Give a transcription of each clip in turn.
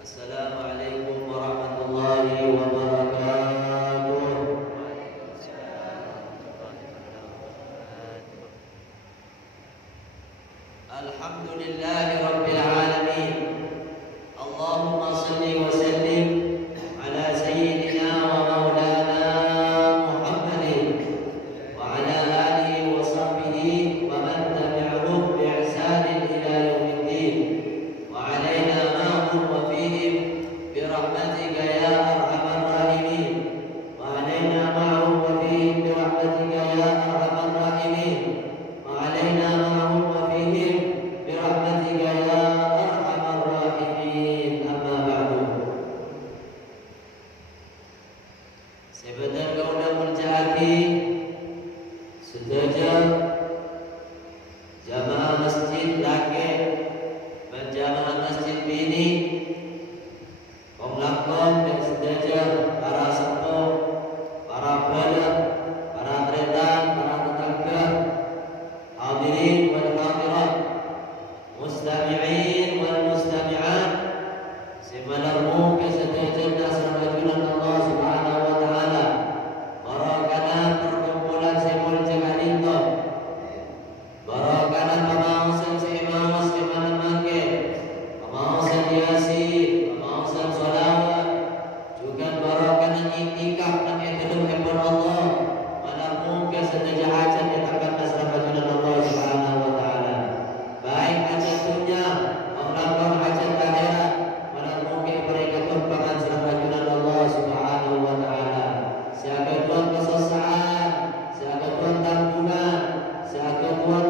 Assalamualaikum warahmatullahi wabarakatuh. Alhamdulillahi rabbil alamin. Allahumma salli wa sallim ala sayyidina wa maulana Muhammadin wa ala alihi wa sahbihi wa man tabi'ahum bi ihsanin ila yaumiddin wa alaina ma'hum wa fihim bi rahmatika ya arhamar rahimin wa alaina ma'hum wa fihim bi rahmatika ya arhamar rahimin wa alaina ma'hum wa fihim bi rahmatika ya arhamar rahimin. Amma ba'du. Sebentar kau dah menjadi sedaja jamaah masjid laki dan jamaah masjid bini kaum lakon dan sedaja para sepuh, para balak, para tretan, para tetangga, hadirin wal hadirat, mustami'in wal mustami'at, sebenarmu kesedaja nasrajulan Allah subhanahu wa ta'ala. Barakana perkumpulan semul jagalito, barakana pamausan seimawas kemana mangke, pamausan yasin, pamausan sholawat, juga barakana iktikaf dan etelum hembon Allah. Manarmu kesedaja hajat yatakan nasrajulan Allah subhanahu wa ta'ala. Baik hajat dunia, maupun hajat akhirat, manarmu ke mereka tumpangan nasrajulan Allah subhanahu wa ta'ala. Siaga tuan kesusahan, siaga tuan tanggungan, siaga tuan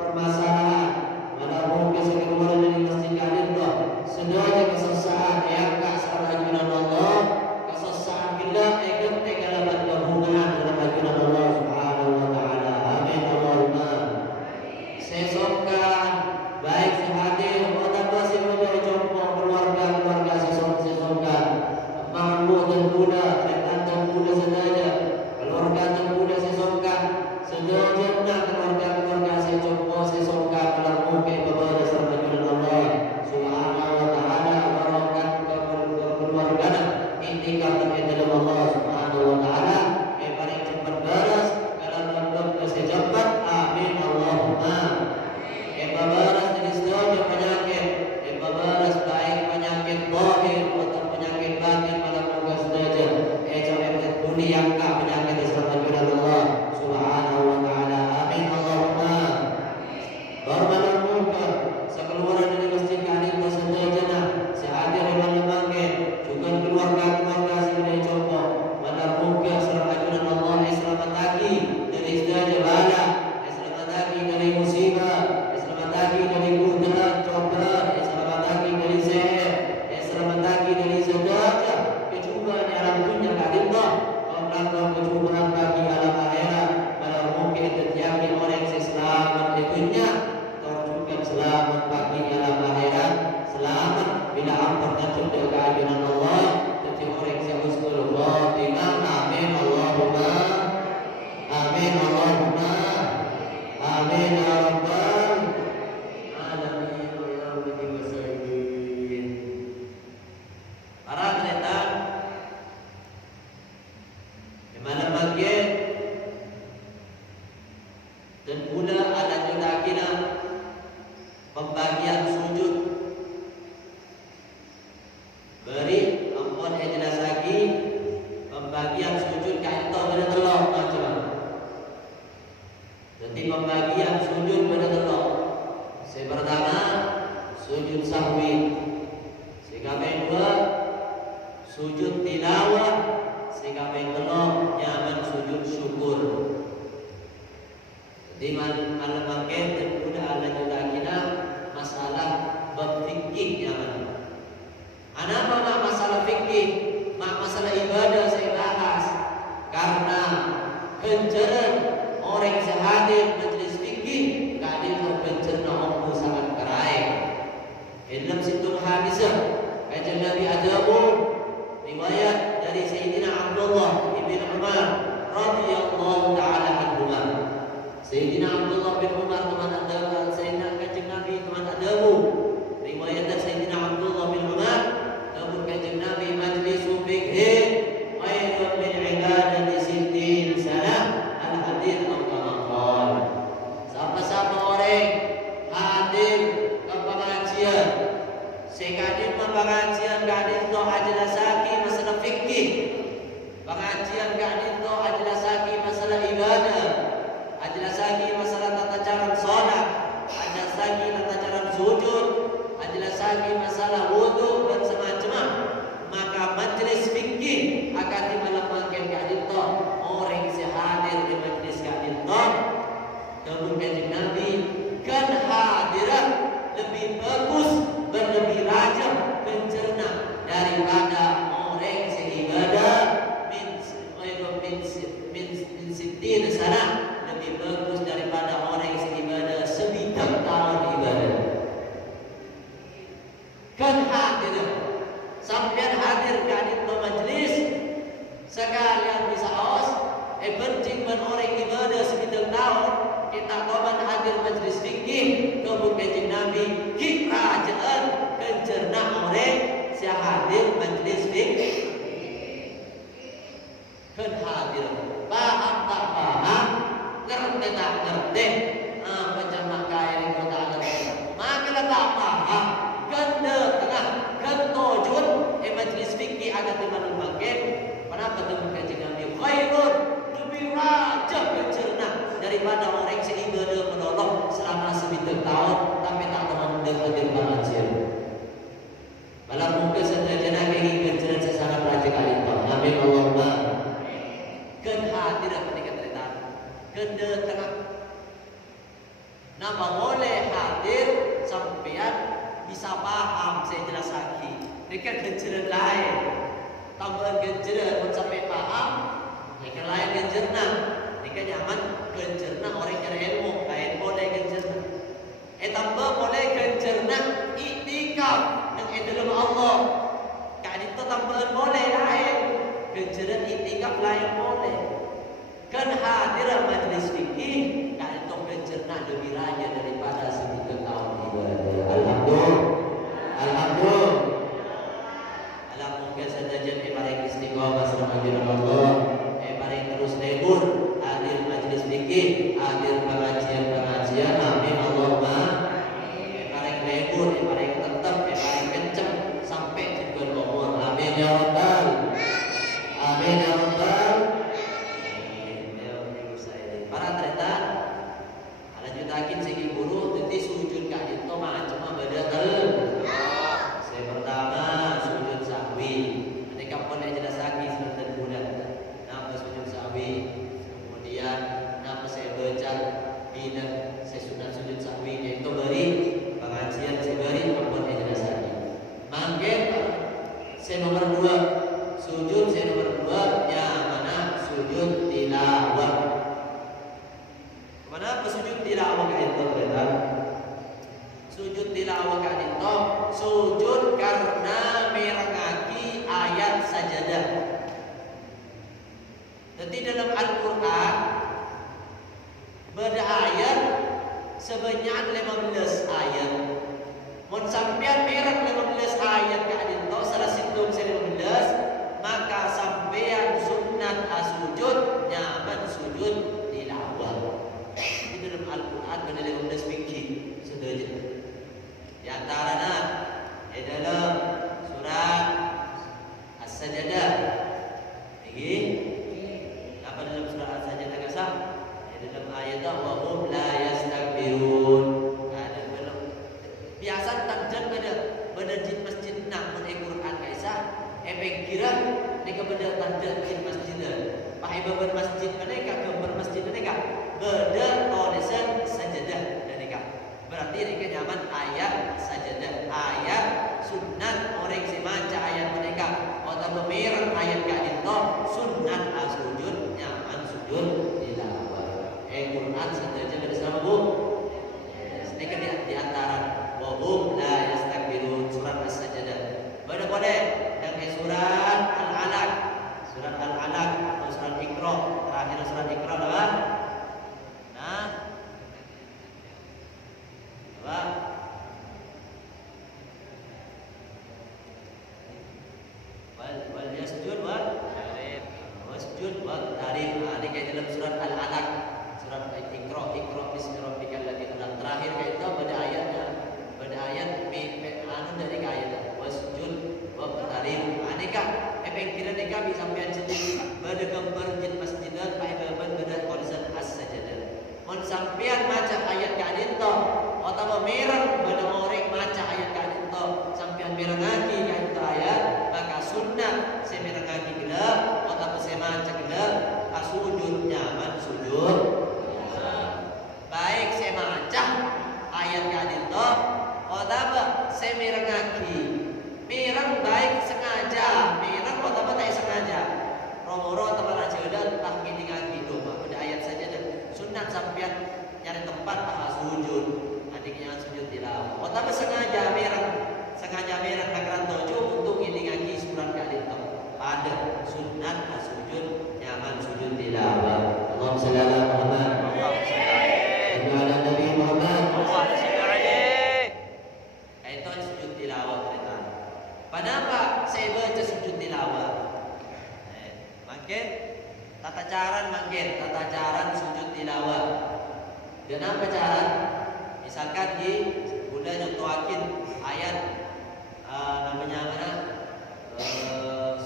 permasalahan, manapun keseluruhan dari masjid kalian tu, semuanya kesusahan yang tak nasrajulan Allah, kesusahan kita ikut tegalaman kehubungan nasrajulan Allah subhanahu wa ta'ala. Amin Allahumma. Sesongkan baik sehadir maupun masih menjadi contoh keluarga sesongkan mampu dan muda dan muda saja keluarga dan muda sesongkan sejajarnya keluarga sesongkan dalam mungkin kepada nasrajulan Allah subhanahu wa ta'ala. Barakat keluarga intikaf dan dalam Allah subhanahu wa ta'ala paling cepat baras dalam bentuk kesejabat. Amin Allahumma. Baras jadi sejajar penyakit, baras baik penyakit zahir atau penyakit batin pada muka sejajar. Dunia kah penyakit nasrajulan Allah subhanahu wa ta'ala. Amin Allahumma. Barmanan muka sekeluaran dari masjid kali sejajar sehadir yang memangkin juga keluarga sebagai contoh. Manar muka nasrajulan Allah selamat lagi dari sejajar bala, selamat lagi dari musibah, selamat lagi dari godaan, cobaan, selamat lagi dari seher, selamat lagi dari segala kecubaan yang alam dunia kadimah, melakukan kecubaan bagi alam akhirat. Kalau mungkin terjadi orang yang selamat di dunia, atau juga selamat bagi alam akhirat, selamat bila ampun dan surga keadilan Allah. Jadi orang yang husnul khatimah. Amin Allahumma. Amin Allahumma. Amin ya rabbal alamin wa ya rabbi wasallim. Para tretan di mana bagian dan pula ada juga kina pembagian sujud. Beri ampun jelas lagi pembagian sujud kain tau pada telur macam. Jadi pembagian sujud pada telur. Pertama sujud sahwi, yang kedua sujud tilawah, yang ketiga nyaman sujud syukur. Jadi malam makin dan udah ada juga kita masalah bab fikih nyaman. Kenapa mak masalah fikih, mak masalah ibadah saya bahas karena kencaran orang sehadir majlis fikih kadang terkencerna omku sangat kerai. Dalam situ hadisah kajian Nabi Adamu riwayat dari Sayyidina Abdullah ibn Umar radhiyallahu taala anhuma. Sayyidina Abdullah bin Umar teman Adamu, Sayyidina kajian Nabi teman Adamu riwayat dari Sayyidina Abdullah bin Umar Sekadin pengajian kadin to ajelasaki masalah fikih. Pengajian kadin to ajelasaki masalah ibadah. Ajelasaki masalah tata cara salat, ajelasaki tata cara sujud, ajelasaki masalah wudu dan semacamnya. Maka majelis fikih akan dimalamkan kadin to orang yang hadir di majelis kadin to kemudian Nabi kan hadirat lebih bagus, berlebih rajin, mencerna daripada orang seibadah min sitin sana, lebih bagus daripada orang seibadah sebidang tahun ibadah. Kan hadir, sampai hadir kan itu majlis sekalian bisa awas, penting orang ibadah sebidang tahun. Kita kawan hadir majlis fikih kemudian Nabi kerajaan pencerna orang yang hadir majlis fikih kan hadir paham tak paham ngerti tak ngerti macam makai yang tak ngerti maka tak paham kan tengah kan tojun majlis fikih agar dimanfaatkan. Kenapa kemudian Nabi khairun lebih rajin pencerna daripada orang yang ibadah menolong selama sebidang tahun tapi tak pernah hadir pengajian. Malah mungkin saja nak ingin pencerna sesangat rajin kali itu. Amin Allahumma. Kan hadir ketika cerita, kan tengah. Nama boleh hadir sampean bisa paham saya jelas lagi. Mereka pencerna lain, tambahan pencerna pun sampai paham. Mereka lain pencerna. Jika nyaman kencerna orang yang ilmu lain boleh kencerna. Tambah boleh kencerna iktikaf yang dalam Allah. Kan itu tambahan boleh lain. Kencerna iktikaf lain boleh. Kan hadir majlis fikih kan itu kencerna lebih rajin daripada sebidang tahun ibadah. Alhamdulillah. Alhamdulillah. Alhamdulillah saja jadi paling istiqomah selama di Allah. Paling terus lebur. Hadir majlis fikih, hadir pengajian, amin Allahumma. Paling lebur, paling tetap, paling kencang sampai tujuan umur, amin ya Rabbal, amin ya Rabbal. Para tretan, ada jutakin segi guru, nanti sujud kak itu macam beda Saya pertama sujud sahwi, nanti kapan yang jelas lagi sebentar bulan. Nama sujud sahwi. Nama saya baca bina saya sunat sujud sahwi yaitu beri pengajian saya beri apa yang jelas lagi. Mangket saya nomor 2 sujud saya nomor 2 yang mana sujud tilawah. Mana sujud tilawah kan itu benar? Sujud tilawah kan itu sujud karena merangaki ayat sajadah. Jadi dalam Al-Quran berayat sebanyak 15 ayat. Mun sampean merang 15 ayat ke adinto salah situng 15 maka sampean sunat asujud nyaman sujud tilawah. Di dalam Al-Quran ada 15 fikih sedaja. Di antaranya di dalam surat As-Sajdah. Ini dalam surat As-Sajdah kasah dalam ayat wa hum la yastakbirun. Ada belum biasa tanjan pada jin masjid nak mun Quran kaisah kira nika beda tanjan jin masjid pakai beber masjid mereka gambar masjid mereka beda tulisan sajadah dan nika berarti nika nyaman ayat sajadah ayat sunnat orang si maca ayat mereka atau pemirang ayat kadito sunnat asujud nyaman sujud tilawah. Quran saja ada sama bu. Sedikit di antara wahum la yastakbirun surat As-Sajdah. Boleh dan surat Al-Alaq, surat Al-Alaq atau surat Iqra, terakhir surat Iqra apa? Nah, apa? Wal yasjud wasjud wa tarif. Ini kayak dalam surat Al-Alaq, surat Iqra bismi rabbikal ladzi khalaq. Terakhir kayak itu pada ayatnya, pada ayat anu dari ayat sampean mirengaki kan ayat maka sunnah saya mirengaki gila atau saya maca gila asujud nyaman sujud baik saya maca ayat kadin to atau saya mirengaki mireng baik sengaja mireng atau tak sengaja romoro teman aja udah tak gini ngaki doa udah ayat saja dan sunat sampean nyari tempat sujud adiknya sujud tilawah atau sengaja mireng nagran tojo untuk ini ngaki surat kadin to ada sunat sujud nyaman sujud tilawah Allahumma shalli ala Muhammad ala Nabi Muhammad itu sujud tilawah kita. Kenapa saya baca sujud tilawah? Makin tata cara sujud tilawah. Kenapa cara? Misalkan di udah nyentuhakin ayat namanya mana?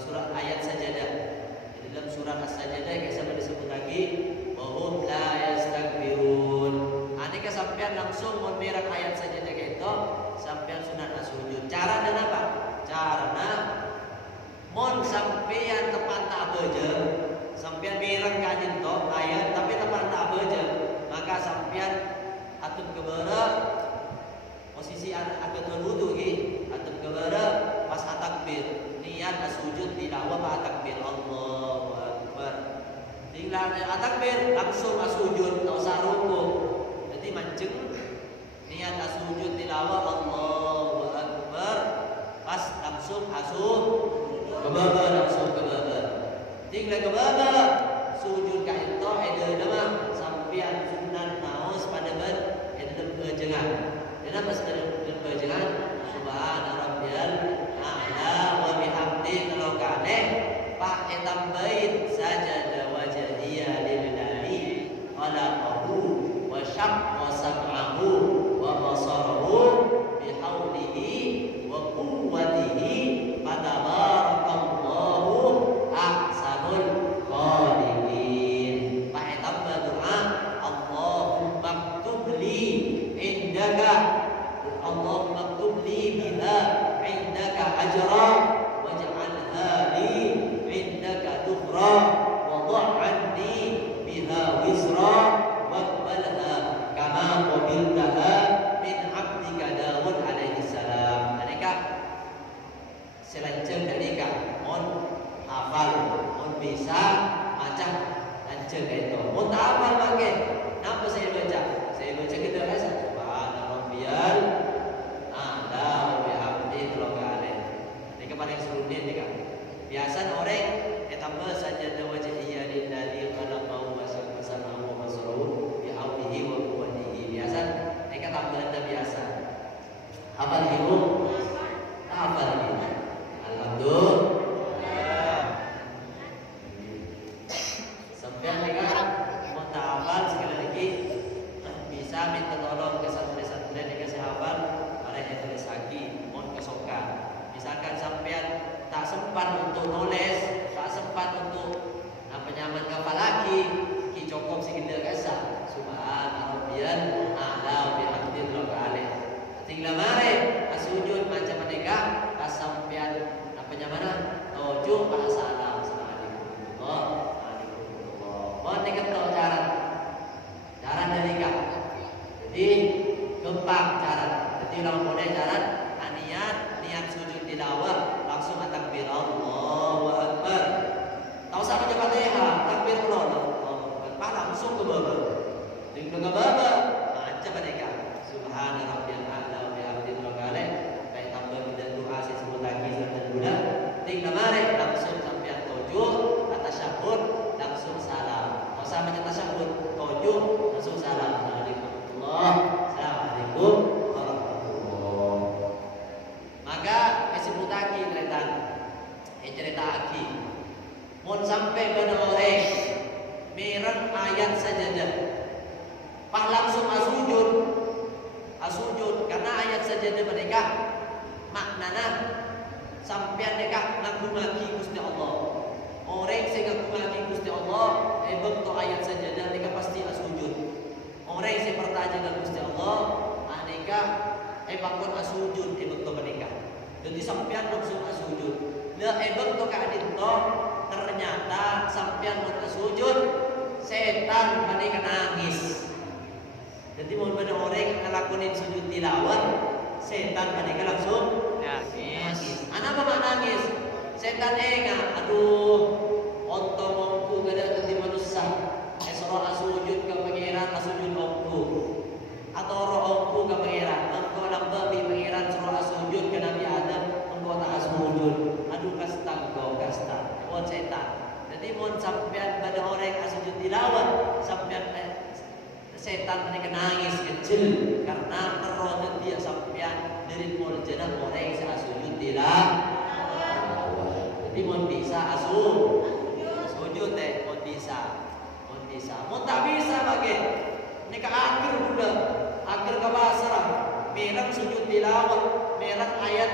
Surat ayat sajadah. Di dalam surat as-sajadah kayak sama disebut lagi wahum la yastakbirun. Aneka sampean langsung memberak ayat sajadah kayak itu sampean sunat sujud. Cara dan apa? Caranya mon sampean tepan tak beja sampean mireng kadin to ayat tapi tepan tak beja maka sampean atut kebara posisi atut wudu atut kebara pas takbir niat sujud tilawah pas takbir Allahu akbar tinggal takbir langsung sujud tak usah rukuk jadi mancing niat sujud tilawah Allahu akbar pas langsung kebaba langsung kebaba tinggal kebaba sujud ka itu ada nama sampean sunan naos pada ben itu bejengan dan apa sedang bejengan subhana rabbiyal a'la wa bihamdi kalau kane pak tambahin sajada wajhiya lillahi khalaqahu wa syaqqa sam'ahu wa basarahu bihaulihi wa quwwatihi fatabarakallahu ahsanul khaliqin. Pakai tambah doa Allahumma aktub li indaka Allahumma aktub li biha indaka ajra waj'alha li indaka tukhra wa dha'anni biha wisra waqbalha kama qabiltaha min 'abdika Daud alaihi salam. Mereka selanjutnya dari mon hafal, mon bisa baca lanjut itu. Mon tak hafal pakai, apa saya baca? Saya baca kita rasa subhana rabbiyal a'la wa bihamdihi al-ghali. Ini kepada yang sebelumnya ini kan. Biasa orang tambah saja wajhiyya lillahi khalaqahu wa samahu wa basarahu bi haulihi wa quwwatihi. Biasa mereka tambahan biasa. Hafal itu? Hafal ini. Alhamdulillah. Sampai mereka mau hafal sekali lagi bisa minta tolong ke santri-santri dikasih hafal, ada yang tulis lagi, mau kesokan. Misalkan sampean tak sempat untuk nulis, tak sempat untuk penyaman hafal lagi, ki cukup sekedar kasa. Subhana rabbiyal a'la wa bihamdihi al-ghali. Tinggal mare sujud macam mereka pas sampean penyaman tujuh pak salam assalamualaikum mohon dekat tahu cara dari kak jadi gempak cara jadi kalau boleh cara niat sujud tilawah langsung takbir Allahu akbar tahu sama baca Fatihah takbir Allah pak langsung ke bawah tinggal ke bawah baca mereka subhana rabbiyal a'la wa bihamdihi al-ghali baik tambah dan doa saya sebut lagi dan bulan tinggal mari langsung sampai tujuh atas syahud langsung salam kalau sama atas syahud tujuh langsung salam assalamualaikum warahmatullah maka disebut lagi cerita lagi mau sampai pada orang mireng ayat sajadah pak langsung asujud karena ayat sajadah mereka maknana sampean mereka ngagungaki Gusti Allah. Orang sing ngagungaki Gusti Allah, bentuk ayat sajadah mereka pasti asujud. Orang sing pertanyaan Gusti Allah, mereka bakon asujud bentuk mereka. Jadi sampean langsung sujud. Lah ebeng to kadin to ternyata sampean mun sujud setan mani nangis. Jadi mau pada orang ngelakuin sujud tilawat, setan mani langsung nangis. Anak apa nangis? Setan aduh, ontong ongku gada tadi manusia. Esro sujud ke pangeran, sujud ongku. Atau roh ongku ke pangeran, engkau lambat bi pangeran suruh sujud ke Nabi Adam, engkau tak sujud. Aduh kasta kau kasta, buat setan. Jadi mau sampean pada orang yang sujud tilawat, sampean setan mereka nangis kecil karena roh dia sampean dari mulai jenah orang yang sujud tilawat. Jadi mau bisa sujud mau bisa, mau tak bisa bagi. Ini ke akhir sudah, akhir ke basarah, merang sujud tilawat, merang ayat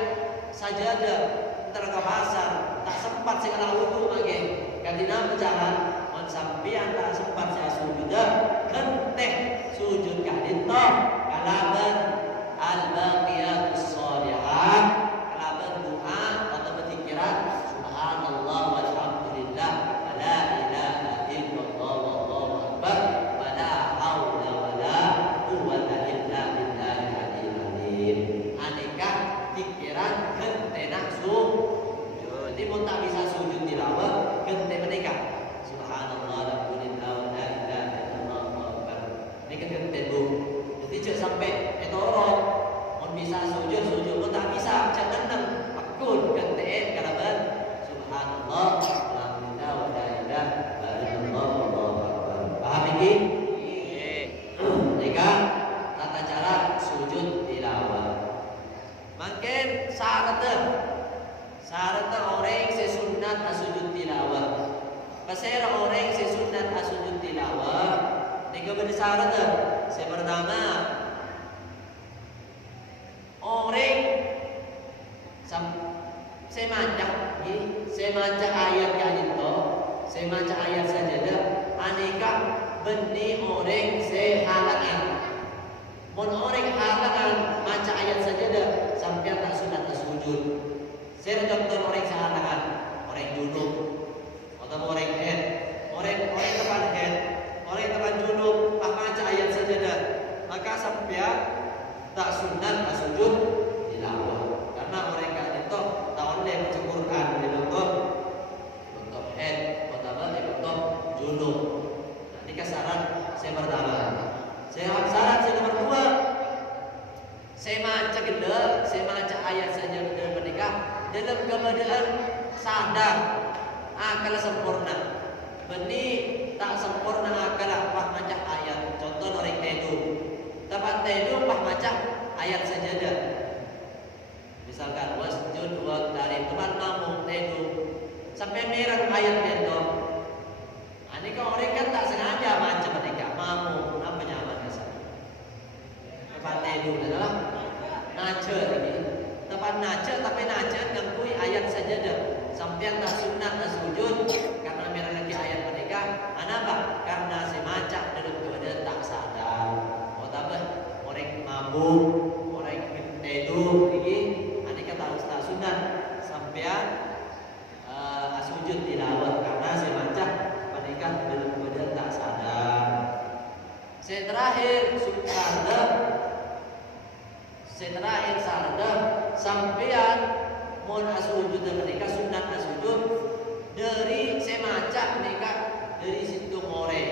sajadah terke basar, tak sempat segala wudu lagi. Kadina berjalan, on sampian tak sempat saya sujud, kenteh sujud kadin toh, kalaban al-baqiyatus sholihat, kalaban doa atau berzikiran, subhanallah walhamdulillah, la ilaha illallah wallahu akbar, wala haula wala quwwata illa billahil aliyyil azim. Aneka pikiran kentena sujud. Jadi mau tak bisa sujud tilawat, kente mereka subhanallah alhamdulillah wa la ilaha illallah wallahu akbar. Ini kan kente bu. Jadi jangan sampai etorot. Mau bisa sujud, mau tak bisa jangan tenang. Akun kente kalaban subhanallah alhamdulillah wa la ilaha illallah wallahu akbar. Paham ini? Mereka tata cara sujud tilawat. Makin syarat orang sesunat sujud tilawat. Pasal orang sesunat sujud tilawat, tiga bersyarat. Yang pertama, orang saya baca ayat yang itu, saya baca ayat saja dah. Aneka benih orang sehalangan. Mon orang halangan baca ayat saja dah, sampai tak sunat sujud. Saya contoh orang sehalangan, orang junub, atau orang head, orang teman head, orang teman junub, baca ayat saja dah, maka sampai tak sunat tak sujud tilawat. Karena orang kan itu tahun dia baca Quran, dia bentuk head, dia bentuk junub. Nanti kesaran saya pertama, syarat saya nomor dua, saya baca gede, saya baca ayat saja gede menikah. Dalam keadaan sadar akal sempurna, benih tak sempurna akal apa macam ayat. Contoh orang teduh, tempat teduh apa macam ayat sajadah. Misalkan wasjud wa tarim, tempat mamung teduh sampai merah ayat itu. Ini kalau orang kan tak sengaja macam mereka mamung apa nyaman kesana. Tempat teduh adalah nacer ini. Tempat nacer tapi nacer ngakui ayat saja dah. Sampai tak sunat tak sujud karena merah lagi ayat mereka. Kenapa? Karena semacam dalam keadaan tak sadar. Oh tambah orang mabuk, orang teduh ini. Ini kata tak sunat sampai sujud tilawat karena semacam mereka dalam keadaan tak sadar. Terakhir sarda sampean mon sujud mereka sunat sujud dari semacam mereka dari situ more.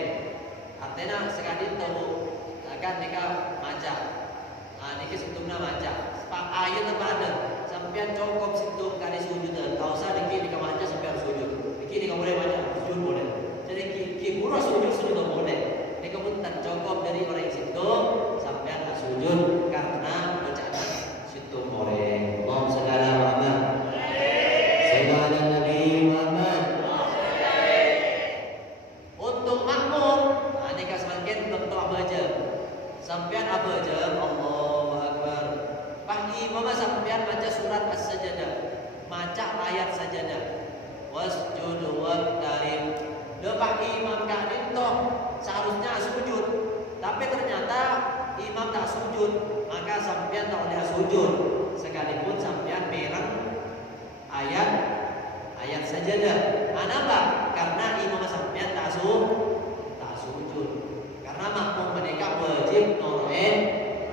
Artinya sekali tahu akan mereka maca. Niki situ maca. Pak ayat apa ada? Sampean cukup situ kali sujud. Tak usah niki maca sampean sujud. Niki boleh maca sujud boleh. Jadi ki murah sujud boleh. Niki pun tak cukup dari orang situ sampean sujud karena Allahumma shalli ala Muhammad. Sallallahu alaihi Nabi Muhammad. Untuk makmum, aneka semakin bentuk baca. Sampean apa aja? Allahu Akbar. Pak imam sampean baca surat As-Sajdah. Baca ayat sajadah. Wasjud waqtarib. Pak imam kadin toh seharusnya sujud. Tapi ternyata imam tak sujud, maka sampean tak boleh sujud sekalipun sampean merang sajadah. Kenapa? Karena imam sampean tak sujud. Karena makmum mereka wajib nurun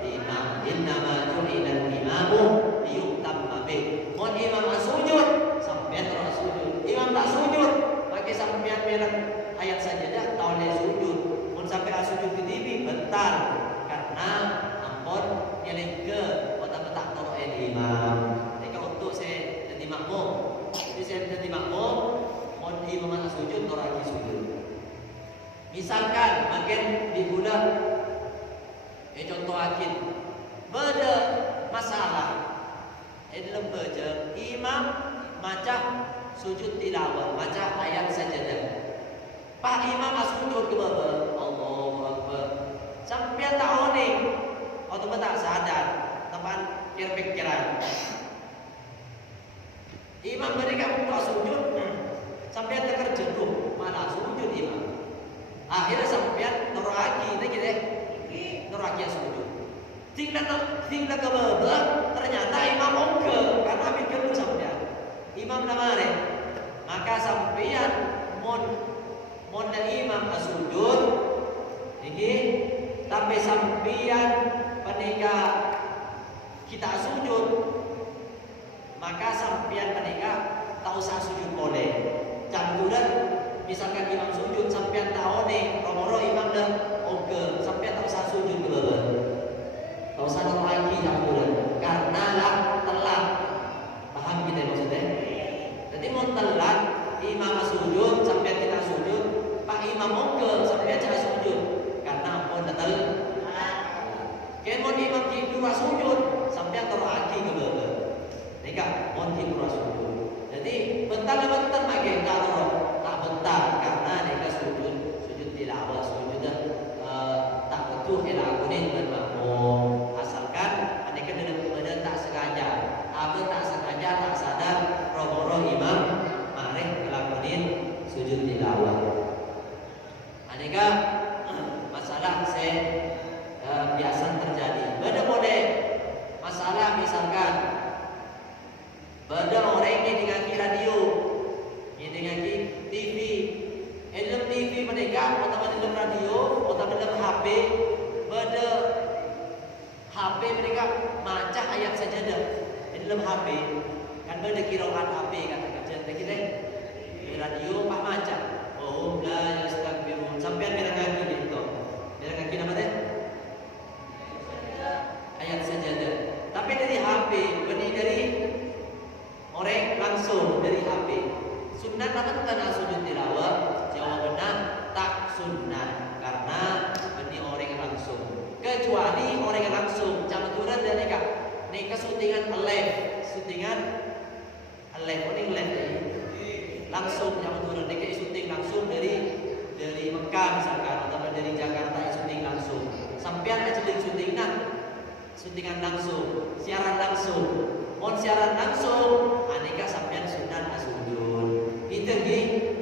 imam. Innama ju'ilal imamu liyutamma bih. Mun imam sujud, sampean ora sujud. Imam tak sujud, maka sampean merah ayat sajadah tahun dia sujud. Mun sampai sujud ke TV bentar. Karena ampun yang ke otak-otak nurun imam. Mereka untuk saya jadi makmum. Jadi saya jadi makmum, mun imam sujud orang lagi sujud. Misalkan makin dibudak contoh akin beda masalah dalam baca imam maca sujud tilawah, maca ayat sajadah. Pak imam sujud ke bawah, Allahu Akbar. Sampai tahu nih, atau tak sadar, teman pikiran. Imam mereka buka sujud, sampai terjenuh, mana sujud imam. Akhirnya sampai noraki, ini kita noraki sujud. Tinggal ke bawah, ternyata imam oke, karena mikir dulu sampai imam namanya. Maka sampean mon imam sujud, ini sampai sampean menikah kita sujud, maka sampean menikah tak usah sujud boleh. Campuran misalkan imam sujud sampean tahu nih romoro imam dah oke, sampean tak usah sujud ke bawah. Tak usah lagi campuran karena lah telat. Paham kita maksudnya? Jadi mau telat imam sujud sampean tidak sujud, pak imam oke sampean tidak sujud karena mau telat. Kemudian imam kita sujud sampean taruh lagi ke bawah. Nika mau kita sujud. Jadi bentar-bentar makin kalau tak bentar karena mereka sujud tilawah sujud tak betul elakuin bermakmum asalkan mereka dalam keadaan tak sengaja apa tak sengaja tak sadar roh imam mari elakuin sujud tilawah. Mereka masalah saya biasa terjadi. Beda boleh masalah misalkan beda orang yang dengan radio dengan TV, dalam TV mereka, atau dalam radio, atau dalam HP, pada HP mereka baca ayat sajadah dalam HP, kan pada kiraan HP kata kerja, kita di radio pak baca, oh la yastakbirun, sampai mereka kaki itu, mereka kaki apa deh? Ayat sajadah. Tapi dari HP, benih dari orang langsung dari HP. Sunnah apa tanah sujud tilawah? Jawabannya tak sunnah karena ini orang langsung. Kecuali orang langsung jangan turun dari neka syutingan live langsung jangan turun neka syuting langsung dari Mekah misalkan atau dari Jakarta syuting langsung. Sampean aja syutingan langsung, siaran langsung. Mau siaran langsung, aneka sampean sunnah sujud. Itu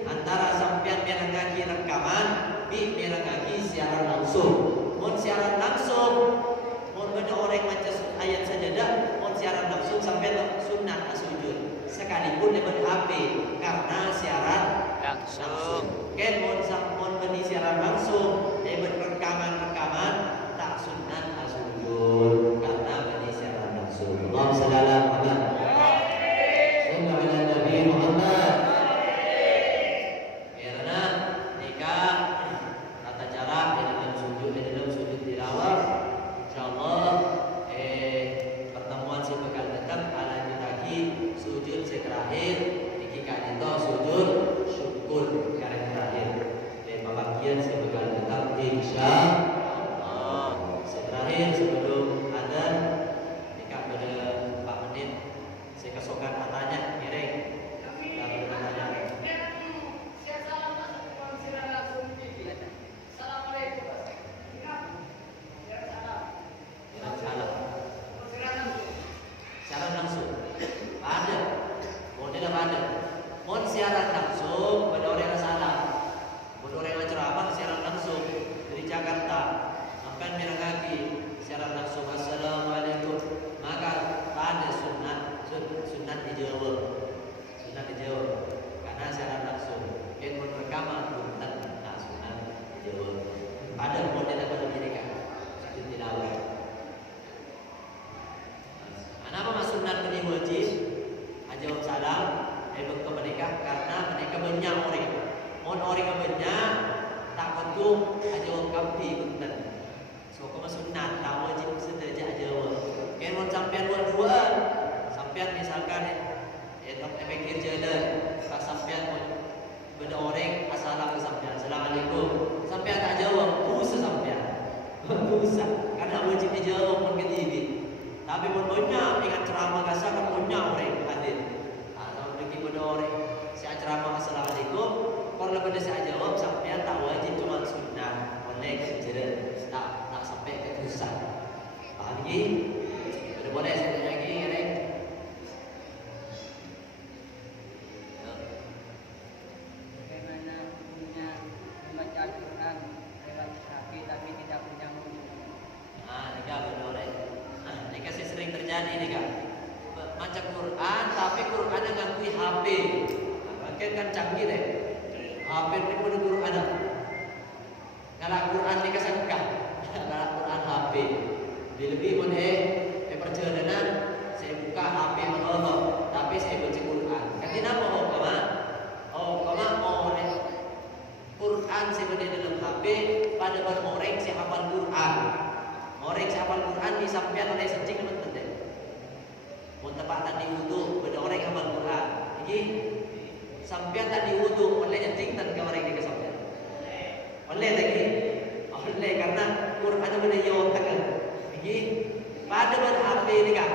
antara sampean merengaki rekaman, merengaki siaran langsung. Mau siaran langsung, mau beda orang baca ayat sajadah, mau siaran langsung sampean sunnah sujud. Sekalipun lewat HP karena siaran langsung. Kan mau beni siaran langsung, lewat rekaman tak sunnah sujud karena beni siaran langsung. Allahumma shalli ala Muhammad. karena secara langsung yang rekaman bukan nasional Jawa pada model pada mereka sujud tilawah. Kenapa masuk sunat ini wajib? Jawab salam ke mereka karena mereka banyak orang. Orang banyak tak betul jawab kapi bukan. So kau sunat tak wajib sederajat jawab. Kalau sampean dua sampean misalkan pikir jalan pas sampean benda orang assalam ke sampean assalamualaikum sampean tak jawab busa sampean busa karena wajib dijawab pun ke TV tapi pun banyak ingat ceramah kasar kan banyak orang hadir kalau pergi benda orang si ceramah assalamualaikum kalau pada saya jawab sampean tak wajib cuma sunnah boleh jalan tak sampai ke dosa paham lagi boleh saya tanya lagi orang. Baca Quran tapi Quran yang ngakui HP. Kan canggih deh. HP ini pun Quran ada. Kalau Quran ni kasangkah. Kalau Quran HP. Lebih pun perjalanan saya buka HP Allah tapi saya baca Quran. Kenapa kama? Quran saya baca dalam HP pada orang saya hafal Quran. Orang saya hafal Quran disampaikan oleh sencing teman-teman. Mun tempat tadi wudu benda orang hafal Quran. Jadi sampean tadi wudu oleh nyeting tan ke orang di sampean. Oleh lagi. Oleh karena Quran benda yo tekan. Jadi pada HP ni kan.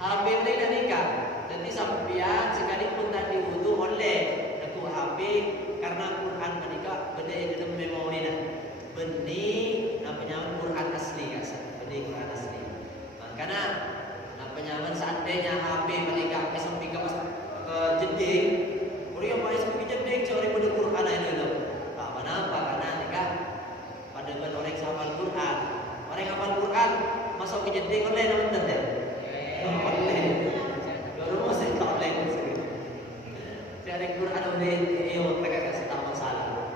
HP ni kan. Jadi sampean sekalipun tadi wudu oleh aku HP karena Quran menikah benda di dalam memori dah. Benih namanya Quran asli guys. Benih Quran asli. Makanya penyaman seandainya HP mereka SMP ke jeding orang yang SMP jeding cari pada Quran ini loh tak kenapa karena mereka pada orang hafal Quran orang hafal Quran masuk ke jeding oleh nonton deh oleh dulu saya tak oleh cari Quran oleh mereka kasih tahu masalah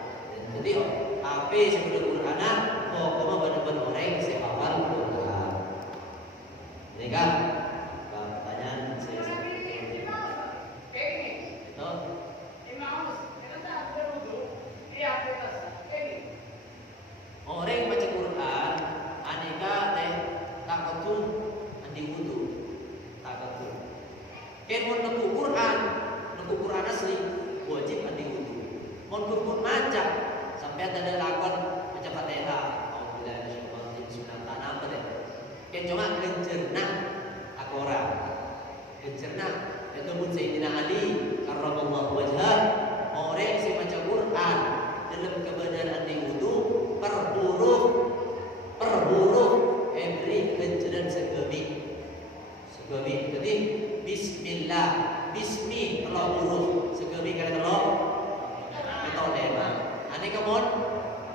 jadi HP sebelum Quran kamu benar-benar orang yang saya hafal Quran mereka orang baca Quran, aneka tak betul andi wudu, tak betul. Kalau nak Quran asli wajib andi wudu. Mau Quran macam sampai ada lakon macam Fatihah, Alhamdulillah, Syukur, Sunnah, tak nampak deh. Kalau cuma kencerna akora, kencerna itu pun Sayyidina Ali, karramallahu wajhah, orang yang baca Quran dalam kebenaran di wudu per huruf every kenceran segemi. Jadi bismillah bismi kalau huruf segemi kali kalau betul lema ane kamon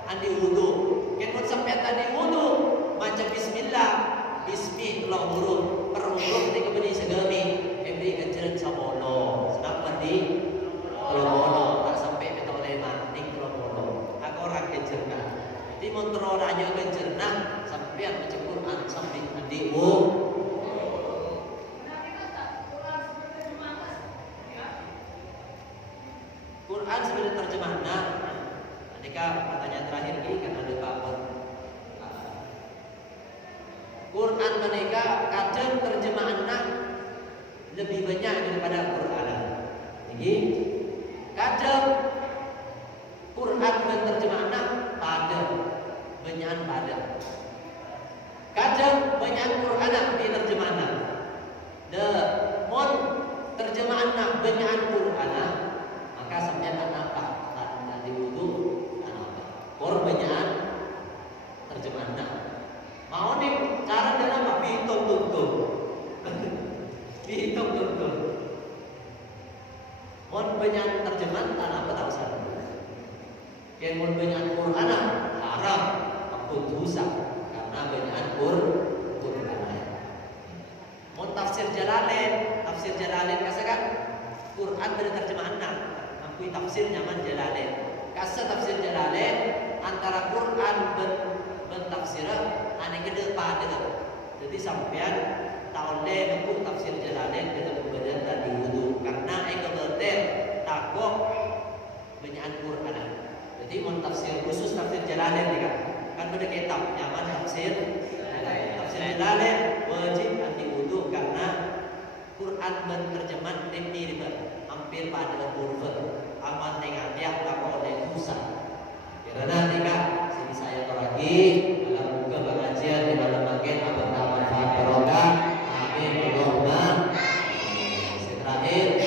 andi wudu kenon sampai tadi wudu macam bismillah bismi kalau huruf per huruf ni kebeni segemi every kenceran sabolo sedap mandi kalau tak sampai betul lema ning kalau aku orang kencerna di montro raja kencerna sampai baca Quran sampai andi Quran sebenarnya terjemahnya ketika pertanyaan terakhir ini kan ada apa Quran mereka kadang terjemahannya lebih banyak daripada Quran jadi kadang Quran dan terjemahannya pada banyak kadang banyak Quran di terjemahannya mon terjemahannya banyak Quran maka sampai apa nanti wudu apa korbannya terjemahannya mau nih cara dalam apa hitung tuntun mon banyak terjemahan apa tak usah yang mon banyak Quran haram aku dosa karena banyak Quran mon tafsir Jalalain katakan Quran dari terjemahannya kui tafsir nyaman Jalalain. Kasa tafsir Jalalain antara Quran ben tafsir ane gede pada. Jadi sampean tahun le nemu tafsir Jalalain kita pembelajaran tadi wudu karena eko berter takok banyakan Quran. Jadi mau tafsir khusus tafsir Jalalain kan beda kitab nyaman tafsir Jalalain wajib anti wudu karena Quran berterjemah ini hampir pada huruf aman dengan tiap takok oleh Musa. Karena tinggal sini saya lagi dalam buka pengajian di dalam bagian apa manfaat barokah. Amin Allahumma. Terakhir